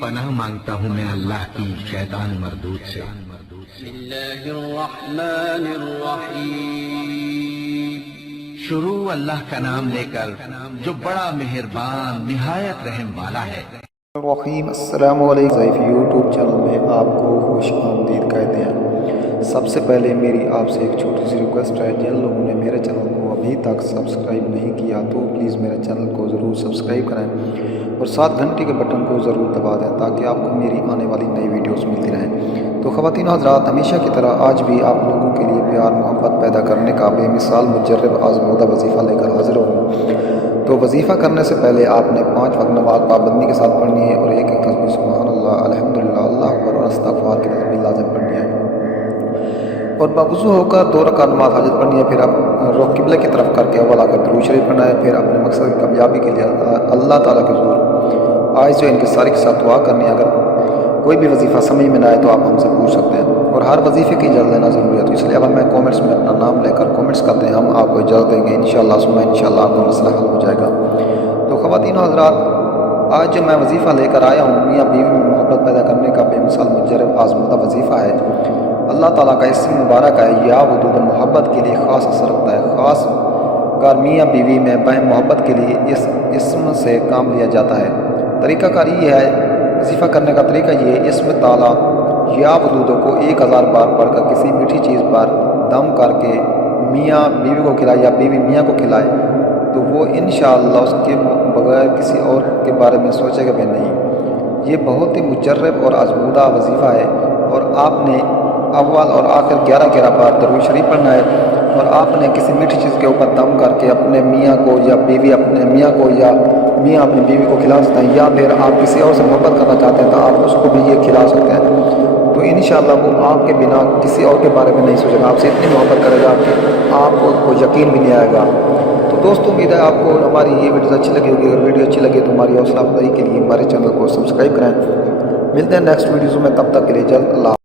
پناہ مانگتا ہوں میں اللہ کی شیطان مردود سے۔ بسم اللہ الرحمن الرحیم۔ شروع اللہ کا نام لے کر جو بڑا مہربان نہایت رحم والا ہے۔ الرحیم۔ السلام علیکم ضعیف یوٹیوب چینل میں آپ کو خوش آمدید کہتے ہیں۔ سب سے پہلے میری آپ سے ایک چھوٹی سی ریکویسٹ ہے، جن لوگوں نے میرے چینل کو ابھی تک سبسکرائب نہیں کیا تو پلیز میرے چینل کو ضرور سبسکرائب کریں اور ساتھ گھنٹی کے بٹن کو ضرور دبا دیں تاکہ آپ کو میری آنے والی نئی ویڈیوز ملتی رہیں۔ تو خواتین و حضرات، ہمیشہ کی طرح آج بھی آپ لوگوں کے لیے پیار محبت پیدا کرنے کا بے مثال مجرب آزمودہ وظیفہ لے کر حاضر ہوں۔ تو وظیفہ کرنے سے پہلے آپ نے 5 وقت نماز پابندی کے ساتھ پڑھنی ہے اور ایک تسبیح سبحان اللہ، الحمدللہ، اللہ اکبر اور استغفار کی تسبیح لازم پڑھنی ہے اور باوضو ہو کر 2 رکعت نماز حاجت پڑھنی ہے۔ پھر آپ رخ قبلہ کی طرف کر کے اول آ کر درود شریف پڑھنا ہے۔ پھر اپنے مقصد کی کامیابی کے لیے اللہ تعالیٰ کے حضور آج جو ان کے ساری کے ساتھ دعا کرنی ہے۔ اگر کوئی بھی وظیفہ سمجھ میں نہ آئے تو آپ ہم سے پوچھ سکتے ہیں اور ہر وظیفے کی اجازت لینا ضروری ہے۔ تو اس لیے اب ہمیں کومنٹس میں اپنا نام لے کر کومنٹس کرتے ہیں، ہم آپ کو اجازت دیں گے انشاءاللہ ثم انشاءاللہ آپ کا مسئلہ حل ہو جائے گا۔ تو خواتین و حضرات، آج جو میں وظیفہ لے کر آیا ہوں میاں بیوی میں محبت پیدا کرنے کا بے مثال مجرب آزمودہ وظیفہ ہے۔ اللہ تعالیٰ کا اسم مبارک ہے یا ودود محبت کے لیے خاص اثر رکھتا ہے۔ خاص کار میاں بیوی میں بہم محبت کے لیے اس اسم سے کام لیا جاتا ہے۔ طریقہ کار یہ ہے، وظیفہ کرنے کا طریقہ یہ ہے، اسم تعالیٰ یا ودودوں کو 1000 بار پڑھ کر کسی میٹھی چیز پر دم کر کے میاں بیوی کو کھلائے یا بیوی میاں کو کھلائے تو وہ انشاءاللہ اس کے بغیر کسی اور کے بارے میں سوچے گا بھی نہیں۔ یہ بہت ہی مجرب اور آزمودہ وظیفہ ہے اور آپ نے اول اور آخر 11 بار درود شریف پڑھنا ہے اور آپ نے کسی میٹھی چیز کے اوپر دم کر کے اپنے میاں کو یا بیوی اپنے میاں کو یا میاں اپنی بیوی کو کھلا سکتے ہیں، یا پھر آپ کسی اور سے محبت کرنا چاہتے ہیں تو آپ اس کو بھی یہ کھلا سکتے ہیں۔ تو انشاءاللہ وہ آپ کے بنا کسی اور کے بارے میں نہیں سوچے گا، آپ سے اتنی محبت کرے گا کہ آپ کو یقین بھی نہیں آئے گا۔ تو دوستوں، امید ہے آپ کو ہماری یہ ویڈیوز اچھی لگی ہوگی۔ اگر ویڈیو اچھی لگے تو ہماری حوصلہ افزائی کے لیے ہمارے چینل کو سبسکرائب کریں۔ ملتے ہیں نیکسٹ ویڈیوز میں، تب تک کے لیے جلد اللہ